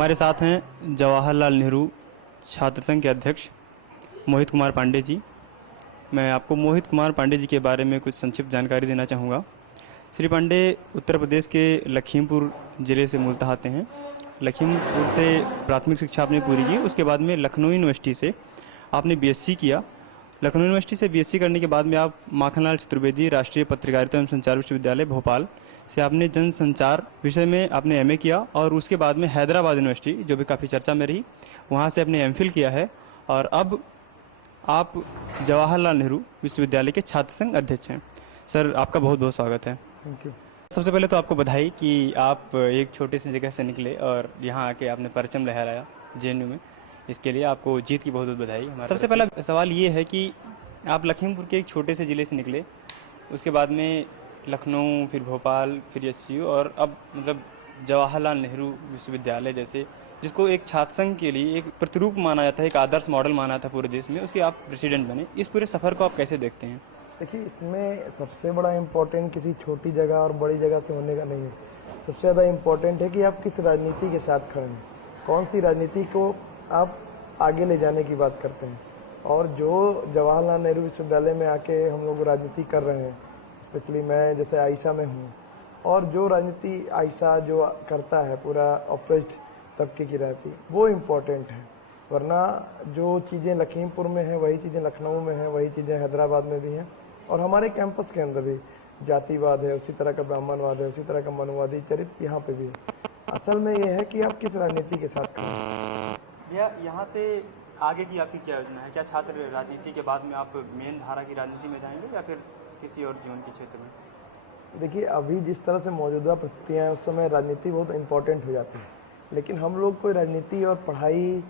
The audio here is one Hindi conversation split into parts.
हमारे साथ हैं जवाहरलाल नेहरू छात्र संघ के अध्यक्ष मोहित कुमार पांडे जी। मैं आपको मोहित कुमार पांडे जी के बारे में कुछ संक्षिप्त जानकारी देना चाहूँगा। श्री पांडे उत्तर प्रदेश के लखीमपुर ज़िले से मूलतः आते हैं। लखीमपुर से प्राथमिक शिक्षा आपने पूरी की, उसके बाद में लखनऊ यूनिवर्सिटी से आपने बीएससी किया। लखनऊ यूनिवर्सिटी से बीएससी करने के बाद में आप माखनलाल चतुर्वेदी राष्ट्रीय पत्रकारिता एवं संचार विश्वविद्यालय भोपाल से आपने जनसंचार विषय में आपने एमए किया और उसके बाद में हैदराबाद यूनिवर्सिटी, जो भी काफ़ी चर्चा में रही, वहाँ से आपने एमफिल किया है और अब आप जवाहरलाल नेहरू विश्वविद्यालय के छात्र संघ अध्यक्ष हैं। सर, आपका बहुत बहुत स्वागत है। Thank you. सबसे पहले तो आपको बधाई कि आप एक छोटे सी जगह से निकले और यहाँ आके आपने परचम लहराया जेएनयू में। इसके लिए आपको जीत की बहुत बहुत बधाई। हमारा सबसे पहला सवाल ये है कि आप लखीमपुर के एक छोटे से ज़िले से निकले, उसके बाद में लखनऊ, फिर भोपाल, फिर एससीयू और अब मतलब जवाहरलाल नेहरू विश्वविद्यालय जैसे, जिसको एक छात्र संघ के लिए एक प्रतिरूप माना जाता है, एक आदर्श मॉडल माना था पूरे देश में, उसके आप प्रेसिडेंट बने। इस पूरे सफ़र को आप कैसे देखते हैं? देखिए, इसमें सबसे बड़ा इम्पोर्टेंट किसी छोटी जगह और बड़ी जगह से होने का नहीं है। सबसे ज़्यादा इम्पोर्टेंट है कि आप किस राजनीति के साथ खड़े हैं, कौन सी राजनीति को आप आगे ले जाने की बात करते हैं। और जो जवाहरलाल नेहरू विश्वविद्यालय में आके हम लोग राजनीति कर रहे हैं, स्पेशली मैं जैसे आइसा में हूँ, और जो राजनीति आइसा जो करता है पूरा ऑपरेट तबके की रहती, वो इम्पोर्टेंट है। वरना जो चीज़ें लखीमपुर में हैं वही चीज़ें लखनऊ में हैं, वही चीज़ें हैदराबाद में भी हैं, और हमारे कैंपस के अंदर भी जातिवाद है, उसी तरह का ब्राह्मणवाद है, उसी तरह का मनुवादी चरित्र यहाँ पे भी है। असल में ये है कि आप किस राजनीति के साथ खड़े हैं। भैया, यहाँ से आगे की आपकी क्या योजना है? क्या छात्र राजनीति के बाद में आप मेन धारा की राजनीति में जाएंगे या फिर किसी और जीवन के क्षेत्र में? देखिए, अभी जिस तरह से मौजूदा परिस्थितियाँ हैं उस समय राजनीति बहुत इम्पोर्टेंट हो जाती है, लेकिन हम लोग कोई राजनीति और पढ़ाई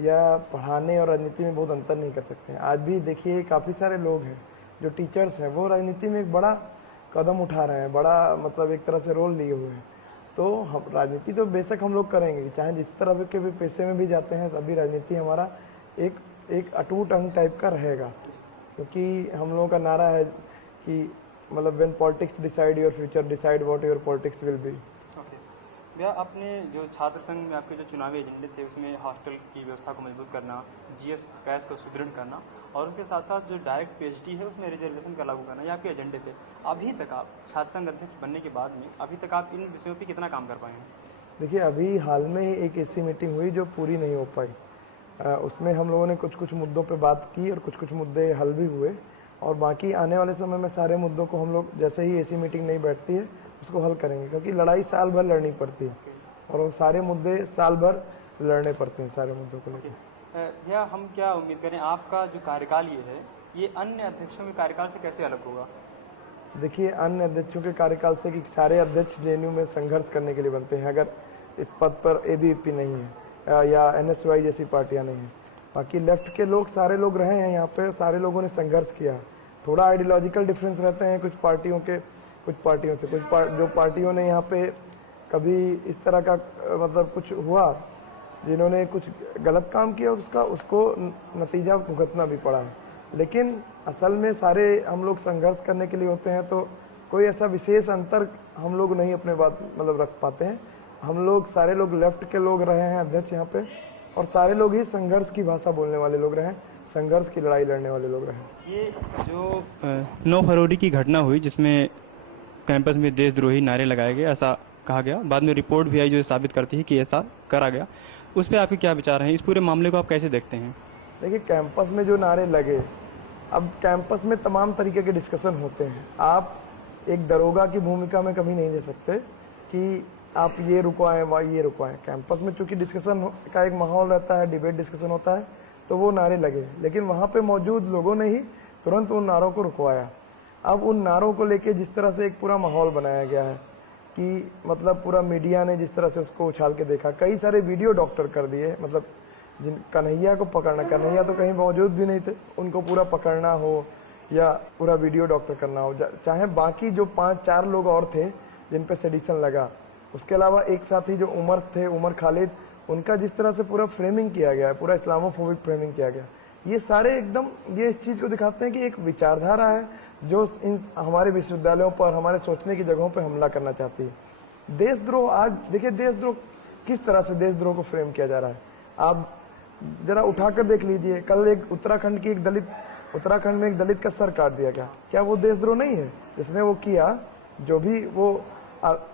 या पढ़ाने और राजनीति में बहुत अंतर नहीं कर सकते हैं। आज भी देखिए, काफ़ी सारे लोग हैं जो टीचर्स हैं, वो राजनीति में एक बड़ा कदम उठा रहे हैं, बड़ा मतलब एक तरह से रोल लिए हुए हैं। तो हम राजनीति तो बेशक हम लोग करेंगे, चाहे जिस तरह के भी पेशे में भी जाते हैं, तभी राजनीति हमारा एक अटूट अंग टाइप का रहेगा। क्योंकि हम लोगों का नारा है कि मतलब when politics decide your future, decide what your politics will be. भैया, आपने जो छात्र संघ में आपके जो चुनावी एजेंडे थे उसमें हॉस्टल की व्यवस्था को मजबूत करना, जीएस कैश को सुदृढ़ करना और उसके साथ साथ जो डायरेक्ट पीएचडी है उसमें रिजर्वेशन का लागू करना, ये आपके एजेंडे थे। अभी तक आप छात्र संघ अध्यक्ष बनने के बाद में अभी तक आप इन विषयों पर कितना काम कर पाए हैं? देखिए, अभी हाल में ही एक ऐसी मीटिंग हुई जो पूरी नहीं हो पाई। उसमें हम लोगों ने कुछ मुद्दों पे बात की और कुछ मुद्दे हल भी हुए, और बाकी आने वाले समय में सारे मुद्दों को हम लोग जैसे ही ऐसी मीटिंग नहीं बैठती है उसको हल करेंगे। क्योंकि लड़ाई साल भर लड़नी पड़ती है और वो सारे मुद्दे साल भर लड़ने पड़ते हैं, सारे मुद्दों को लेकर। भैया, हम क्या उम्मीद करें आपका जो कार्यकाल ये अन्य अध्यक्षों के कार्यकाल से कैसे अलग होगा? देखिए, अन्य अध्यक्षों के कार्यकाल से कि सारे अध्यक्ष जेएनयू में संघर्ष करने के लिए बनते हैं। अगर इस पद पर एबीवीपी नहीं है या एनएसवाई जैसी पार्टियां नहीं हैं, बाकी लेफ्ट के लोग सारे लोग रहे हैं यहाँ पे, सारे लोगों ने संघर्ष किया। थोड़ा आइडियोलॉजिकल डिफरेंस रहते हैं कुछ पार्टियों से, जो पार्टियों ने यहाँ पे कभी इस तरह का मतलब कुछ हुआ, जिन्होंने कुछ गलत काम किया उसको नतीजा भुगतना भी पड़ा है। लेकिन असल में सारे हम लोग संघर्ष करने के लिए होते हैं, तो कोई ऐसा विशेष अंतर हम लोग नहीं अपने बात मतलब रख पाते हैं। हम लोग सारे लोग लेफ्ट के लोग रहे हैं अध्यक्ष यहाँ पे, और सारे लोग ही संघर्ष की भाषा बोलने वाले लोग रहे, संघर्ष की लड़ाई लड़ने वाले लोग रहे। ये जो 9 फरवरी की घटना हुई जिसमें कैंपस में देशद्रोही नारे लगाए गए, ऐसा कहा गया, बाद में रिपोर्ट भी आई जो साबित करती है कि ऐसा करा गया, उस पर आपके क्या विचार हैं? इस पूरे मामले को आप कैसे देखते हैं? देखिए, कैंपस में जो नारे लगे, अब कैंपस में तमाम तरीके के डिस्कशन होते हैं। आप एक दरोगा की भूमिका में कभी नहीं ले सकते कि आप ये रुकवाएं व ये रुकवाएं। कैंपस में चूंकि डिस्कशन का एक माहौल रहता है, डिबेट डिस्कशन होता है, तो वो नारे लगे, लेकिन वहाँ पे मौजूद लोगों ने ही तुरंत उन नारों को रुकवाया। अब उन नारों को लेके जिस तरह से एक पूरा माहौल बनाया गया है कि मतलब पूरा मीडिया ने जिस तरह से उसको उछाल के देखा, कई सारे वीडियो डॉक्टर कर दिए, मतलब जिन कन्हैया को पकड़ना, कन्हैया तो कहीं मौजूद भी नहीं थे, उनको पूरा पकड़ना हो या पूरा वीडियो डॉक्टर करना हो, चाहे बाकी जो 5-4 लोग और थे जिन पे सेडिशन लगा, उसके अलावा एक साथी जो उमर खालिद, उनका जिस तरह से पूरा फ्रेमिंग किया गया है, पूरा इस्लामोफोबिक फ्रेमिंग किया गया, ये सारे एकदम ये इस चीज़ को दिखाते हैं कि एक विचारधारा है जो इन हमारे विश्वविद्यालयों पर, हमारे सोचने की जगहों पर हमला करना चाहती है। देशद्रोह, आज देखिए देशद्रोह किस तरह से देशद्रोह को फ्रेम किया जा रहा है। आप जरा उठाकर देख लीजिए, कल एक उत्तराखंड में एक दलित का सर काट दिया गया, क्या वो देशद्रोह नहीं है? जिसने वो किया, जो भी वो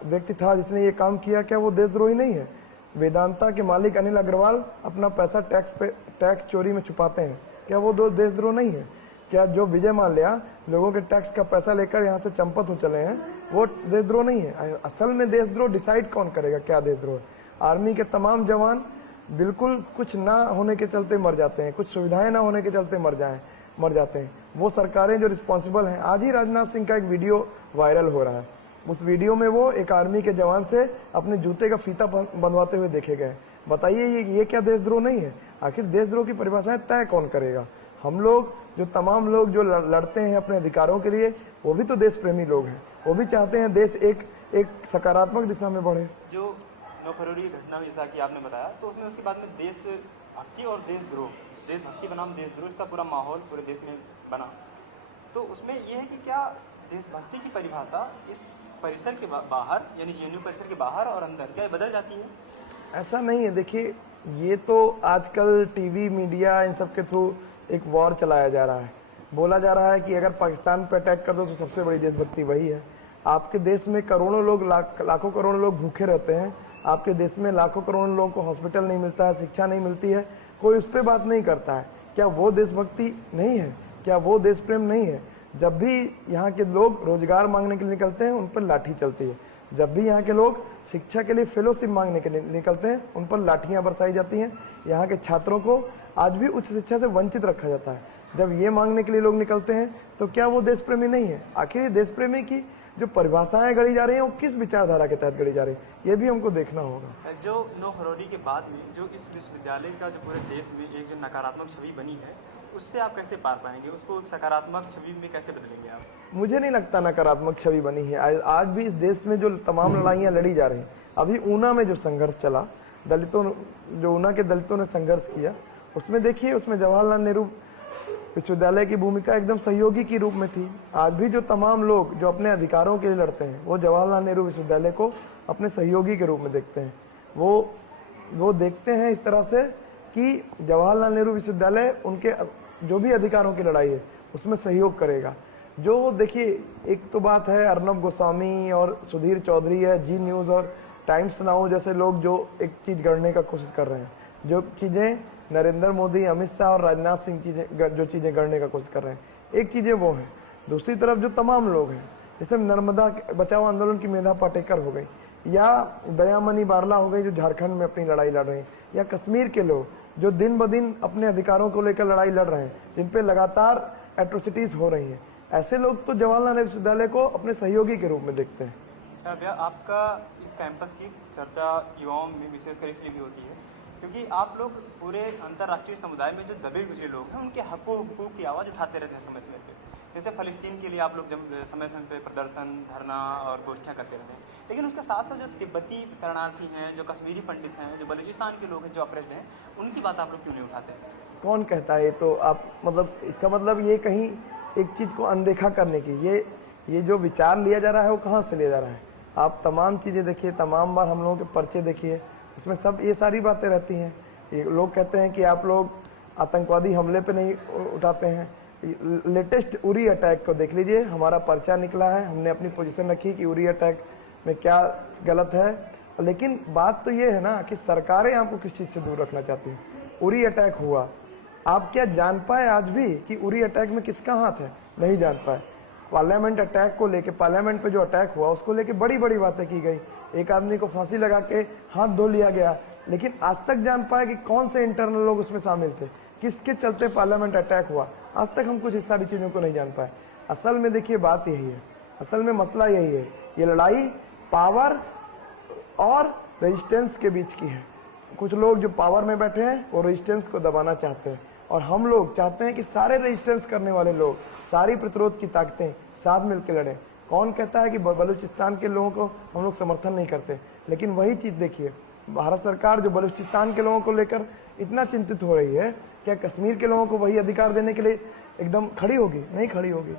व्यक्ति था जिसने ये काम किया, क्या वो देशद्रोही नहीं है? वेदांता के मालिक अनिल अग्रवाल अपना पैसा टैक्स चोरी में छुपाते हैं, क्या वो देशद्रोह नहीं है? क्या जो विजय माल्या लोगों के टैक्स का पैसा लेकर यहाँ से चंपत हो चले हैं, वो देशद्रोह नहीं है? असल में देशद्रोह डिसाइड कौन करेगा क्या देशद्रोह है? आर्मी के तमाम जवान बिल्कुल कुछ ना होने के चलते मर जाते हैं, कुछ सुविधाएं ना होने के चलते मर जाते हैं। वो सरकारें जो रिस्पॉन्सिबल हैं, आज ही राजनाथ सिंह का एक वीडियो वायरल हो रहा है, उस वीडियो में वो एक आर्मी के जवान से अपने जूते का फीता बंधवाते हुए देखे गए। बताइए ये क्या देशद्रोह नहीं है? आखिर देशद्रोह की परिभाषाएं तय कौन करेगा? हम लोग जो तमाम लोग जो लड़ते हैं अपने अधिकारों के लिए, वो भी तो देश प्रेमी लोग हैं, वो भी चाहते हैं देश एक सकारात्मक दिशा में बढ़े। जो 9 फरवरी की घटना हुई जैसा कि आपने बताया, तो उसमें उसके बाद में देशभक्ति और देशद्रोह, देशभक्ति बनाम देशद्रोह, इसका पूरा माहौल पूरे देश में बना। तो उसमें यह है कि क्या देशभक्ति की परिभाषा इस परिसर के बाहर, यानी जेएनयू परिसर के बाहर और अंदर, क्या बदल जाती है? ऐसा नहीं है। देखिए, ये तो आजकल टीवी मीडिया इन सब के थ्रू एक वॉर चलाया जा रहा है। बोला जा रहा है कि अगर पाकिस्तान पर अटैक कर दो तो सबसे बड़ी देशभक्ति वही है। आपके देश में करोड़ों लोग, लाखों करोड़ों लोग भूखे रहते हैं। आपके देश में लाखों करोड़ों लोगों को हॉस्पिटल नहीं मिलता है, शिक्षा नहीं मिलती है, कोई उस पर बात नहीं करता है। क्या वो देशभक्ति नहीं है? क्या वो देश प्रेम नहीं है? जब भी यहाँ के लोग रोजगार मांगने के लिए निकलते हैं, उन पर लाठी चलती है। जब भी यहाँ के लोग शिक्षा के लिए फेलोशिप मांगने के लिए निकलते हैं, उन पर लाठियाँ बरसाई जाती हैं। यहाँ के छात्रों को आज भी उच्च शिक्षा से वंचित रखा जाता है। जब ये मांगने के लिए लोग निकलते हैं, तो क्या वो देश प्रेमी नहीं है? आखिर ये देश प्रेमी की जो परिभाषाएं गढ़ी जा रही हैं, वो किस विचारधारा के तहत गढ़ी जा रही है, ये भी हमको देखना होगा। जो 9 फरवरी के बाद में जो इस विश्वविद्यालय का जो पूरे देश में एक जो नकारात्मक छवि बनी है, उससे आप कैसे पार पाएंगे? उसको सकारात्मक छवि में कैसे बदलेंगे आप? मुझे नहीं लगता नकारात्मक छवि बनी है। आज भी इस देश में जो तमाम लड़ाइयाँ लड़ी जा रही हैं, अभी ऊना में जो संघर्ष चला, ऊना के दलितों ने संघर्ष किया, उसमें देखिए, उसमें जवाहरलाल नेहरू विश्वविद्यालय की भूमिका एकदम सहयोगी की रूप में थी। आज भी जो तमाम लोग जो अपने अधिकारों के लिए लड़ते हैं, वो जवाहरलाल नेहरू विश्वविद्यालय को अपने सहयोगी के रूप में देखते हैं। वो देखते हैं इस तरह से कि जवाहरलाल नेहरू विश्वविद्यालय उनके जो भी अधिकारों की लड़ाई है उसमें सहयोग करेगा। जो देखिए, एक तो बात है अर्नब गोस्वामी और सुधीर चौधरी है, जी न्यूज़ और टाइम्स नाउ जैसे लोग जो एक चीज़ गढ़ने का कोशिश कर रहे हैं, जो चीज़ें नरेंद्र मोदी, अमित शाह और राजनाथ सिंह जो चीज़ें गढ़ने का कोशिश कर रहे हैं, एक चीज़ें वो हैं। दूसरी तरफ जो तमाम लोग हैं, जैसे नर्मदा बचाओ आंदोलन की मेधा पाटेकर हो गई, या दयामणि बारला हो गई जो झारखंड में अपनी लड़ाई लड़ रहे हैं, या कश्मीर के लोग जो दिन ब दिन अपने अधिकारों को लेकर लड़ाई लड़ रहे हैं, जिन पे लगातार एट्रोसिटीज़ हो रही हैं, ऐसे लोग तो जवाहरलाल नेहरू विश्वविद्यालय को अपने सहयोगी के रूप में देखते हैं। अच्छा भैया, आपका इस कैंपस की चर्चा युवाओं में विशेषकर इसलिए भी होती है क्योंकि आप लोग पूरे अंतर्राष्ट्रीय समुदाय में जो दबे कुचले लोग हैं, उनके हकूक़ की आवाज़ उठाते रहते हैं समय समय पे। जैसे फ़लस्तीन के लिए आप लोग जब समय समय पे प्रदर्शन, धरना और गोष्ठियाँ करते रहते हैं, लेकिन उसके साथ साथ जो तिब्बती शरणार्थी हैं, जो कश्मीरी पंडित हैं, जो बलूचिस्तान के लोग हैं, जो अप्रेस्ड हैं, उनकी बात आप लोग क्यों नहीं उठाते? कौन कहता है? तो आप मतलब इसका मतलब ये कहीं एक चीज़ को अनदेखा करने की, ये जो विचार लिया जा रहा है वो कहाँ से लिया जा रहा है? आप तमाम चीज़ें देखिए, तमाम बार हम लोगों के पर्चे देखिए, उसमें सब ये सारी बातें रहती हैं। ये लोग कहते हैं कि आप लोग आतंकवादी हमले पे नहीं उठाते हैं। लेटेस्ट उरी अटैक को देख लीजिए, हमारा पर्चा निकला है, हमने अपनी पोजीशन रखी कि उरी अटैक में क्या गलत है। लेकिन बात तो ये है ना कि सरकारें आपको किस चीज़ से दूर रखना चाहती हैं। उरी अटैक हुआ, आप क्या जान पाए आज भी कि उरी अटैक में किसका हाथ है? नहीं जान पाए। पार्लियामेंट अटैक को लेके, पार्लियामेंट पे जो अटैक हुआ उसको लेके बड़ी बड़ी बातें की गई, एक आदमी को फांसी लगा के हाथ धो लिया गया, लेकिन आज तक जान पाए कि कौन से इंटरनल लोग उसमें शामिल थे, किसके चलते पार्लियामेंट अटैक हुआ, आज तक हम कुछ इस सारी चीज़ों को नहीं जान पाए। असल में देखिए बात यही है, असल में मसला यही है, ये लड़ाई पावर और रेजिस्टेंस के बीच की है। कुछ लोग जो पावर में बैठे हैं वो रेजिस्टेंस को दबाना चाहते हैं, और हम लोग चाहते हैं कि सारे रेजिस्टेंस करने वाले लोग, सारी प्रतिरोध की ताकतें साथ मिलकर लड़ें। कौन कहता है कि बलूचिस्तान के लोगों को हम लोग समर्थन नहीं करते? लेकिन वही चीज़ देखिए, भारत सरकार जो बलूचिस्तान के लोगों को लेकर इतना चिंतित हो रही है, क्या कश्मीर के लोगों को वही अधिकार देने के लिए एकदम खड़ी होगी? नहीं खड़ी होगी।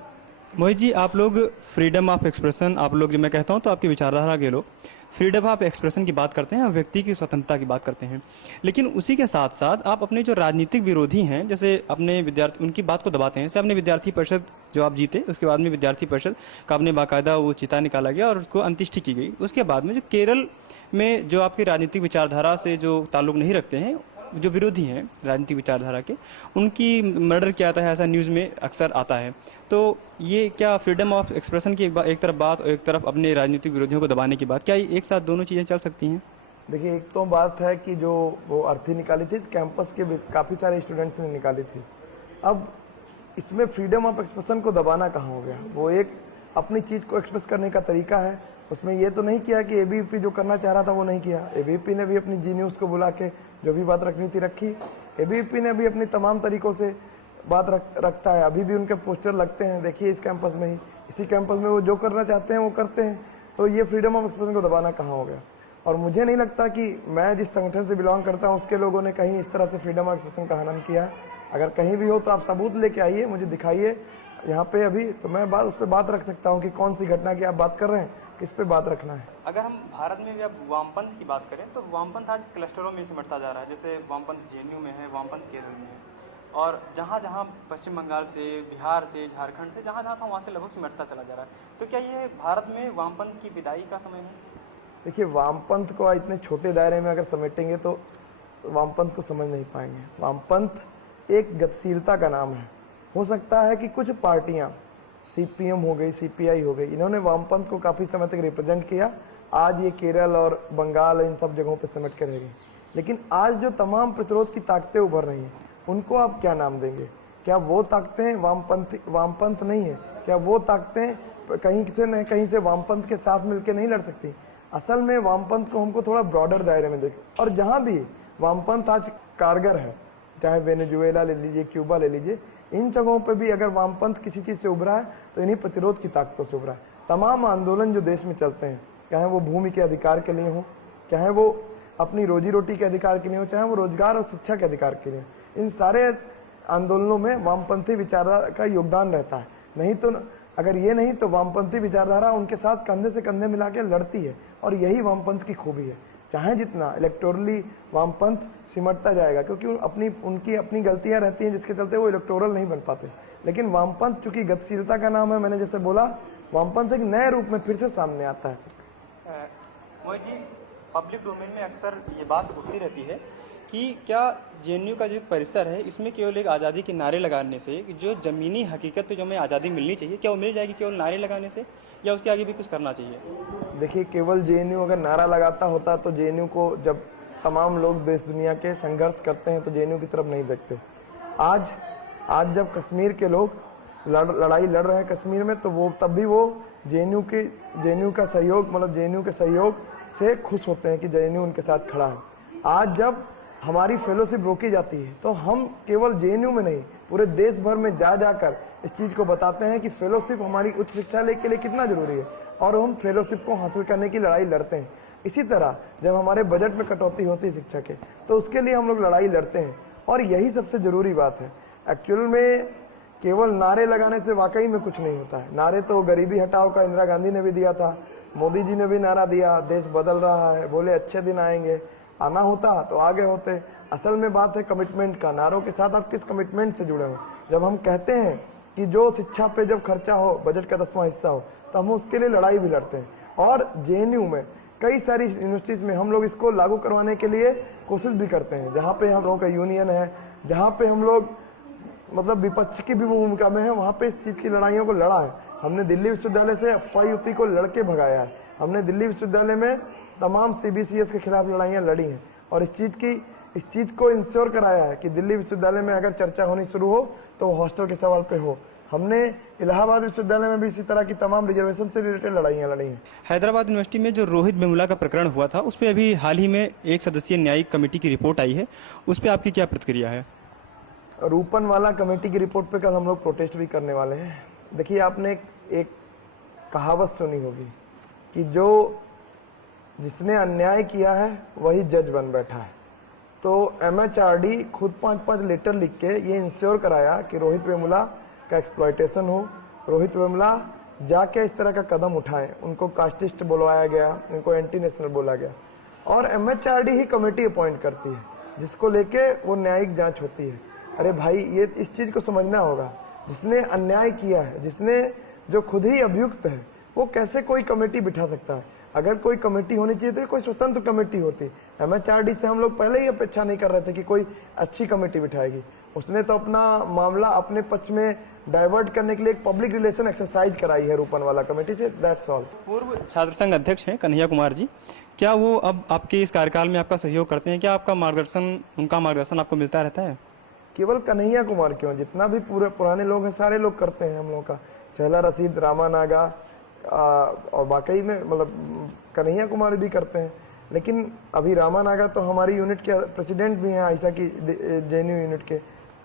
मोहित जी, आप लोग फ्रीडम ऑफ एक्सप्रेशन, आप लोग जब मैं कहता हूँ तो आपकी विचारधारा के लोग फ्रीडम ऑफ एक्सप्रेशन की बात करते हैं, व्यक्ति की स्वतंत्रता की बात करते हैं। लेकिन उसी के साथ साथ आप अपने जो राजनीतिक विरोधी हैं, जैसे अपने विद्यार्थी, उनकी बात को दबाते हैं। जैसे अपने विद्यार्थी परिषद जो आप जीते, उसके बाद में विद्यार्थी परिषद का आपने बाकायदा वो चिता निकाला गया और उसको अंत्येष्टि की गई। उसके बाद में जो केरल में जो आपकी राजनीतिक विचारधारा से जो ताल्लुक नहीं रखते हैं, जो विरोधी हैं राजनीतिक विचारधारा के, उनकी मर्डर किया जाता है, ऐसा न्यूज़ में अक्सर आता है। तो ये क्या फ्रीडम ऑफ एक्सप्रेशन की एक तरफ बात और एक तरफ अपने राजनीतिक विरोधियों को दबाने की बात, क्या ये एक साथ दोनों चीज़ें चल सकती हैं? देखिए, एक तो बात है कि जो वो अर्थी निकाली थी, इस कैंपस के काफ़ी सारे स्टूडेंट्स ने निकाली थी। अब इसमें फ्रीडम ऑफ एक्सप्रेशन को दबाना कहाँ हो गया? वो एक अपनी चीज़ को एक्सप्रेस करने का तरीका है। उसमें ये तो नहीं किया कि एबीवीपी जो करना चाह रहा था वो नहीं किया। एबीवीपी ने भी अपनी जी न्यूज़ को बुला के जो भी बात रखनी थी रखी। एबीवीपी ने भी अपनी तमाम तरीक़ों से बात रखता है। अभी भी उनके पोस्टर लगते हैं, देखिए इस कैंपस में ही, इसी कैंपस में वो जो करना चाहते हैं वो करते हैं। तो ये फ्रीडम ऑफ एक्सप्रेशन को दबाना कहाँ हो गया? और मुझे नहीं लगता कि मैं जिस संगठन से बिलोंग करता हूँ उसके लोगों ने कहीं इस तरह से फ्रीडम ऑफ एक्सप्रेशन का हनन किया है। अगर कहीं भी हो तो आप सबूत लेके आइए, मुझे दिखाइए यहाँ पे अभी, तो मैं उस पर बात रख सकता हूँ कि कौन सी घटना की आप बात कर रहे हैं, किस पे बात रखना है। अगर हम भारत में भी अब वामपंथ की बात करें तो वामपंथ आज क्लस्टरों में सिमटता जा रहा है। जैसे वामपंथ जेएनयू में है, वामपंथ केरल में है, और जहाँ जहाँ पश्चिम बंगाल से, बिहार से, झारखंड से, जहाँ जहाँ था वहाँ से लगभग सिमटता चला जा रहा है। तो क्या ये भारत में वामपंथ की विदाई का समय नहीं? देखिए, वामपंथ को इतने छोटे दायरे में अगर समेटेंगे तो वामपंथ को समझ नहीं पाएंगे। वामपंथ एक गतिशीलता का नाम है। हो सकता है कि कुछ पार्टियां, सीपीएम हो गई, सीपीआई हो गई, इन्होंने वामपंथ को काफ़ी समय तक रिप्रेजेंट किया। आज ये केरल और बंगाल इन सब जगहों पे सिमट के रह गई। लेकिन आज जो तमाम प्रतिरोध की ताकतें उभर रही हैं, उनको आप क्या नाम देंगे? क्या वो ताकतें वामपंथ नहीं है? क्या वो ताकतें कहीं से न कहीं से वामपंथ के साथ मिलकर नहीं लड़ सकती? असल में वामपंथ को हमको थोड़ा ब्रॉडर दायरे में देखें। और जहाँ भी वामपंथ आज कारगर है, चाहे वेनेजुएला ले लीजिए, क्यूबा ले लीजिए, इन जगहों पे भी अगर वामपंथ किसी चीज़ से उभरा है तो इन्हीं प्रतिरोध की ताकतों से उभरा है। तमाम आंदोलन जो देश में चलते हैं, चाहे वो भूमि के अधिकार के लिए हो, चाहे वो अपनी रोजी रोटी के अधिकार के लिए हो, चाहे वो रोजगार और शिक्षा के अधिकार के लिए, इन सारे आंदोलनों में वामपंथी विचारधारा का योगदान रहता है। नहीं तो अगर ये नहीं तो वामपंथी विचारधारा उनके साथ कंधे से कंधे मिला के लड़ती है, और यही वामपंथ की खूबी है। चाहे जितना इलेक्टोरली वामपंथ सिमटता जाएगा, क्योंकि उनकी अपनी गलतियां रहती हैं जिसके चलते वो इलेक्टोरल नहीं बन पाते। लेकिन वामपंथ चूंकि गतिशीलता का नाम है, मैंने जैसे बोला, वामपंथ एक नए रूप में फिर से सामने आता है। Sir Mohit ji, public domain में अक्सर ये बात उठती रहती है कि क्या जेएनयू का जो परिसर है, इसमें केवल एक आज़ादी के नारे लगाने से, जो ज़मीनी हकीकत पे जो हमें आज़ादी मिलनी चाहिए, क्या वो मिल जाएगी केवल नारे लगाने से, या उसके आगे भी कुछ करना चाहिए? देखिए, केवल जेएनयू अगर नारा लगाता होता तो जेएनयू को, जब तमाम लोग देश दुनिया के संघर्ष करते हैं तो जेएनयू की तरफ नहीं देखते। आज जब कश्मीर के लोग लड़ाई लड़ रहे हैं कश्मीर में, तो वो तब भी वो जेएनयू का सहयोग, मतलब जेएनयू के सहयोग से खुश होते हैं कि जेएनयू उनके साथ खड़ा है। आज जब हमारी फेलोशिप रोकी जाती है तो हम केवल जेएनयू में नहीं, पूरे देश भर में जाकर इस चीज़ को बताते हैं कि फेलोशिप हमारी उच्च शिक्षा के लिए कितना जरूरी है, और हम फेलोशिप को हासिल करने की लड़ाई लड़ते हैं। इसी तरह जब हमारे बजट में कटौती होती है शिक्षा के, तो उसके लिए हम लोग लड़ाई लड़ते हैं, और यही सबसे ज़रूरी बात है। एक्चुअल में केवल नारे लगाने से वाकई में कुछ नहीं होता है। नारे तो गरीबी हटाओ का इंदिरा गांधी ने भी दिया था, मोदी जी ने भी नारा दिया, देश बदल रहा है, बोले अच्छे दिन आएंगे। आना होता तो आगे होते। असल में बात है कमिटमेंट का। नारों के साथ आप किस कमिटमेंट से जुड़े हो। जब हम कहते हैं कि जो शिक्षा पे जब खर्चा हो बजट का 10वां हिस्सा हो, तो हम उसके लिए लड़ाई भी लड़ते हैं। और जेएनयू में कई सारी यूनिवर्सिटीज़ में हम लोग इसको लागू करवाने के लिए कोशिश भी करते हैं। जहाँ पे हम लोगों का यूनियन है, जहाँ पे हम लोग मतलब विपक्ष की भी भूमिका में है, वहाँ पे इस चीज़ की लड़ाइयों को लड़ा है। हमने दिल्ली विश्वविद्यालय से एफवाईयूपी को लड़के भगाया है। हमने दिल्ली विश्वविद्यालय में तमाम सीबीसीएस के खिलाफ लड़ाइयाँ लड़ी हैं, और इस चीज़ को इंश्योर कराया है कि दिल्ली विश्वविद्यालय में अगर चर्चा होनी शुरू हो तो हॉस्टल के सवाल पे हो। हमने इलाहाबाद विश्वविद्यालय में भी इसी तरह की तमाम रिजर्वेशन से रिलेटेड लड़ाइयाँ लड़ी हैं। हैदराबाद यूनिवर्सिटी में जो रोहित वेमुला का प्रकरण हुआ था, उस पर अभी हाल ही में एक सदस्यीय न्यायिक कमेटी की रिपोर्ट आई है, उस पर आपकी क्या प्रतिक्रिया है? रूपन वाला कमेटी की रिपोर्ट पे कल हम लोग प्रोटेस्ट भी करने वाले हैं। देखिए, आपने एक कहावत सुनी होगी कि जिसने अन्याय किया है वही जज बन बैठा है। तो एमएचआरडी खुद 5-5 लेटर लिख के ये इंश्योर कराया कि रोहित वेमुला का एक्सप्लॉयटेशन हो, रोहित वेमुला जाके इस तरह का कदम उठाएं। उनको कास्टिस्ट बुलवाया गया, उनको एंटी नेशनल बोला गया, और MHRD ही कमेटी अपॉइंट करती है जिसको लेके वो न्यायिक जांच होती है। अरे भाई, ये इस चीज़ को समझना होगा, जिसने अन्याय किया है, जिसने जो खुद ही अभियुक्त है, वो कैसे कोई कमेटी बिठा सकता है? अगर कोई कमेटी होनी चाहिए तो कोई स्वतंत्र कमेटी होती। MHRD से हम लोग पहले ही अपेक्षा नहीं कर रहे थे कि कोई अच्छी कमेटी बिठाएगी। उसने तो अपना मामला अपने पक्ष में डाइवर्ट करने के लिए एक पब्लिक रिलेशन एक्सरसाइज कराई है रूपनवाला कमेटी से, दैट्स ऑल। पूर्व छात्र संघ अध्यक्ष हैं कन्हैया कुमार जी, क्या वो अब आपके इस कार्यकाल में आपका सहयोग करते हैं? क्या आपका मार्गदर्शन, उनका मार्गदर्शन आपको मिलता रहता है? केवल कन्हैया कुमार क्यों, जितना भी पूरे पुराने लोग हैं सारे लोग करते हैं हम लोगों का। सहला रशीद, रामा नागा और वाकई में मतलब कन्हैया कुमार भी करते हैं। लेकिन अभी रामा नागा तो हमारी यूनिट के प्रेसिडेंट भी हैं, आयशा की JNU यूनिट के।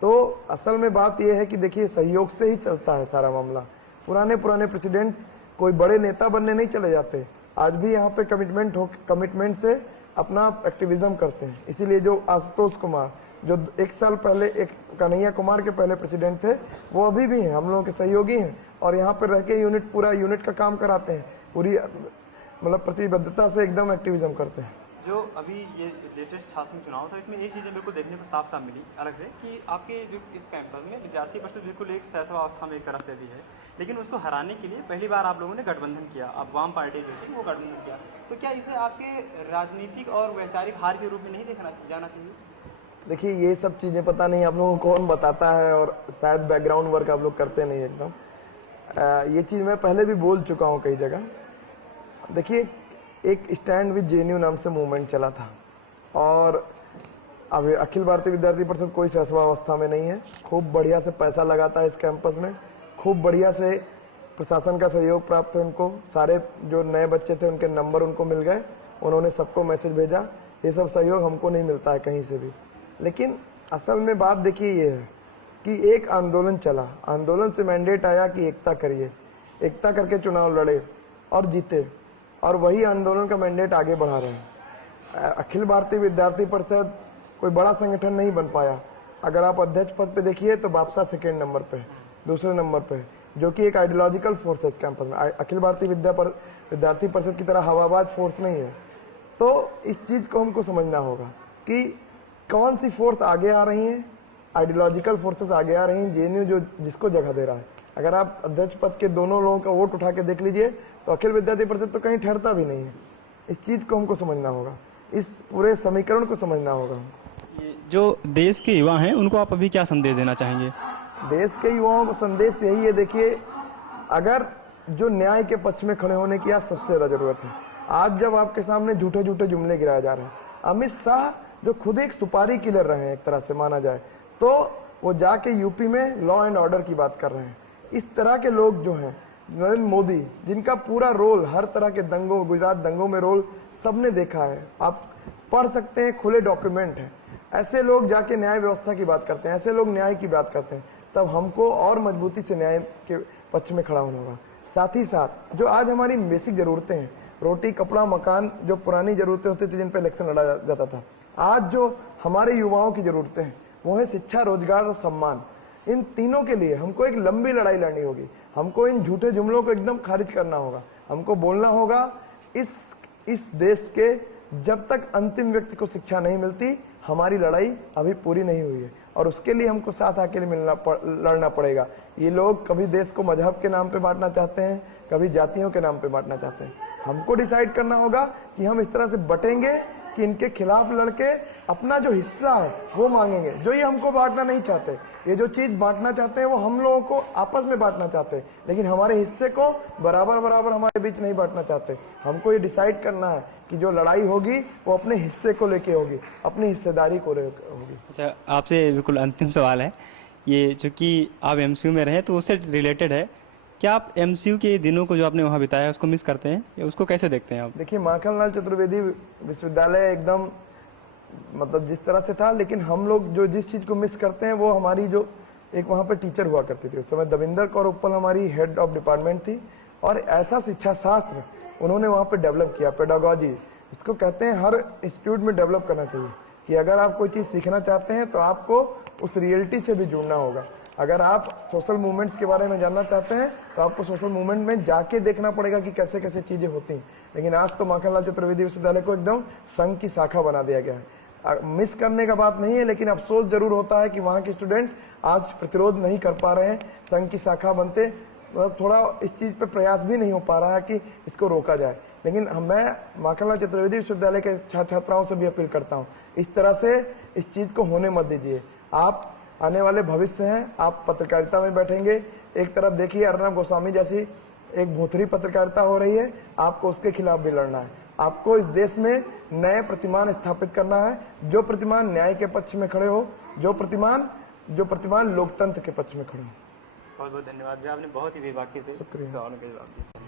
तो असल में बात यह है कि देखिए, सहयोग से ही चलता है सारा मामला। पुराने प्रेसिडेंट कोई बड़े नेता बनने नहीं चले जाते, आज भी यहाँ पे कमिटमेंट से अपना एक्टिविज्म करते हैं। इसीलिए जो आशुतोष कुमार, जो 1 साल पहले एक कन्हैया कुमार के पहले प्रेसिडेंट थे, वो अभी भी हैं, हम लोगों के सहयोगी हैं, और यहाँ पर रह के पूरा यूनिट का काम कराते हैं, पूरी मतलब प्रतिबद्धता से एकदम एक्टिविज्म करते हैं। जो अभी ये लेटेस्ट छात्र संघ चुनाव था, इसमें एक चीज़ें बिल्कुल देखने को साफ साफ मिली अलग से कि आपके जो इस कैंपस में विद्यार्थी परिषद बिल्कुल एक शैशवावस्था में एक तरह से भी है, लेकिन उसको हराने के लिए पहली बार आप लोगों ने गठबंधन किया। अब वाम पार्टी जो थी वो गठबंधन किया, तो क्या इसे आपके राजनीतिक और वैचारिक हार के रूप में नहीं देखना जाना चाहिए? देखिए, ये सब चीज़ें पता नहीं आप लोगों को कौन बताता है, और शायद बैकग्राउंड वर्क आप लोग करते नहीं एकदम। ये चीज़ मैं पहले भी बोल चुका हूँ कई जगह। देखिए, एक स्टैंड विद JNU नाम से मूवमेंट चला था, और अभी अखिल भारतीय विद्यार्थी परिषद कोई शैशवावस्था में नहीं है। खूब बढ़िया से पैसा लगाता है इस कैंपस में, खूब बढ़िया से प्रशासन का सहयोग प्राप्त है उनको। सारे जो नए बच्चे थे उनके नंबर उनको मिल गए, उन्होंने सबको मैसेज भेजा। ये सब सहयोग हमको नहीं मिलता है कहीं से भी। लेकिन असल में बात देखिए ये है कि एक आंदोलन चला, आंदोलन से मैंडेट आया कि एकता करिए, एकता करके चुनाव लड़े और जीते, और वही आंदोलन का मैंडेट आगे बढ़ा रहे हैं। अखिल भारतीय विद्यार्थी परिषद कोई बड़ा संगठन नहीं बन पाया। अगर आप अध्यक्ष पद पे देखिए तो बापसा 2nd नंबर पे, दूसरे नंबर पे, जो कि एक आइडियोलॉजिकल फोर्स है इस कैंपस में। अखिल भारतीय विद्यार्थी परिषद की तरह हवाबाज फोर्स नहीं है। तो इस चीज़ को हमको समझना होगा कि कौन सी फोर्स आगे आ रही हैं, आइडियोलॉजिकल फोर्सेस आगे आ रही हैं, JNU जो जिसको जगह दे रहा है। अगर आप अध्यक्ष पद के दोनों लोगों का वोट उठा के देख लीजिए तो अखिल विद्यार्थी परिषद तो कहीं ठहरता भी नहीं है। इस चीज़ को हमको समझना होगा, इस पूरे समीकरण को समझना होगा। ये जो देश के युवा हैं उनको आप अभी क्या संदेश देना चाहेंगे? देश के युवाओं को संदेश यही है, देखिए, अगर जो न्याय के पक्ष में खड़े होने की आज सबसे ज़्यादा ज़रूरत है। आज जब आपके सामने झूठे झूठे जुमले गिराए जा रहे हैं, अमित शाह जो खुद एक सुपारी किलर रहे हैं एक तरह से माना जाए, तो वो जाके यूपी में लॉ एंड ऑर्डर की बात कर रहे हैं। इस तरह के लोग जो हैं, नरेंद्र मोदी, जिनका पूरा रोल हर तरह के दंगों, गुजरात दंगों में रोल सबने देखा है, आप पढ़ सकते हैं, खुले डॉक्यूमेंट हैं। ऐसे लोग जाके न्याय व्यवस्था की बात करते हैं, ऐसे लोग न्याय की बात करते हैं, तब हमको और मजबूती से न्याय के पक्ष में खड़ा होना होगा। साथ ही साथ जो आज हमारी बेसिक ज़रूरतें हैं, रोटी, कपड़ा, मकान, जो पुरानी ज़रूरतें होती थी जिन पर इलेक्शन लड़ा जाता था, आज जो हमारे युवाओं की ज़रूरतें हैं वो है शिक्षा, रोजगार और सम्मान। इन तीनों के लिए हमको एक लंबी लड़ाई लड़नी होगी। हमको इन झूठे जुमलों को एकदम खारिज करना होगा। हमको बोलना होगा इस देश के जब तक अंतिम व्यक्ति को शिक्षा नहीं मिलती, हमारी लड़ाई अभी पूरी नहीं हुई है, और उसके लिए हमको साथ आके लड़ना पड़ेगा। ये लोग कभी देश को मजहब के नाम पे बांटना चाहते हैं, कभी जातियों के नाम पे बांटना चाहते हैं। हमको डिसाइड करना होगा कि हम इस तरह से बटेंगे कि इनके खिलाफ लड़के अपना जो हिस्सा है वो मांगेंगे। जो ये हमको बांटना नहीं चाहते, ये जो चीज़ बांटना चाहते हैं वो हम लोगों को आपस में बांटना चाहते हैं, लेकिन हमारे हिस्से को बराबर बराबर हमारे बीच नहीं बांटना चाहते। हमको ये डिसाइड करना है कि जो लड़ाई होगी वो अपने हिस्से को लेके होगी, अपनी हिस्सेदारी को लेकर होगी। अच्छा, आपसे बिल्कुल अंतिम सवाल है, ये चूँकि आप MCU में रहे तो उससे रिलेटेड है, क्या आप MCU के दिनों को जो आपने वहाँ बिताया उसको मिस करते हैं, या उसको कैसे देखते हैं आप? देखिए, माखनलाल चतुर्वेदी विश्वविद्यालय एकदम मतलब जिस तरह से था, लेकिन हम लोग जो जिस चीज़ को मिस करते हैं वो हमारी जो एक वहाँ पे टीचर हुआ करती थी उस समय, दविंदर कौर उप्पल हमारी हेड ऑफ डिपार्टमेंट थी, और ऐसा शिक्षा शास्त्र उन्होंने वहाँ पे डेवलप किया, पेडागॉजी इसको कहते हैं, हर इंस्टीट्यूट में डेवलप करना चाहिए कि अगर आप कोई चीज़ सीखना चाहते हैं तो आपको उस रियलिटी से भी जुड़ना होगा। अगर आप सोशल मूवमेंट्स के बारे में जानना चाहते हैं तो आपको सोशल मूवमेंट में जाके देखना पड़ेगा कि कैसे कैसे चीज़ें होती हैं। लेकिन आज तो माखनलाल चतुर्वेदी विश्वविद्यालय को एकदम संघ की शाखा बना दिया गया है। मिस करने का बात नहीं है, लेकिन अफसोस जरूर होता है कि वहाँ के स्टूडेंट आज प्रतिरोध नहीं कर पा रहे हैं संघ की शाखा बनते, मतलब थोड़ा इस चीज़ पे प्रयास भी नहीं हो पा रहा है कि इसको रोका जाए। लेकिन मैं माखनलाल चतुर्वेदी विश्वविद्यालय के छात्र छात्राओं से भी अपील करता हूँ, इस तरह से इस चीज़ को होने मत दीजिए। आप आने वाले भविष्य हैं, आप पत्रकारिता में बैठेंगे। एक तरफ देखिए अर्नब गोस्वामी जैसी एक भूतरी पत्रकारिता हो रही है, आपको उसके खिलाफ भी लड़ना है। आपको इस देश में नए प्रतिमान स्थापित करना है, जो प्रतिमान न्याय के पक्ष में खड़े हो, जो प्रतिमान लोकतंत्र के पक्ष में खड़े हो। बहुत बहुत धन्यवाद भैया, आपने बहुत ही बेबाकी से शुक्रिया। सवालों के जवाब दिए।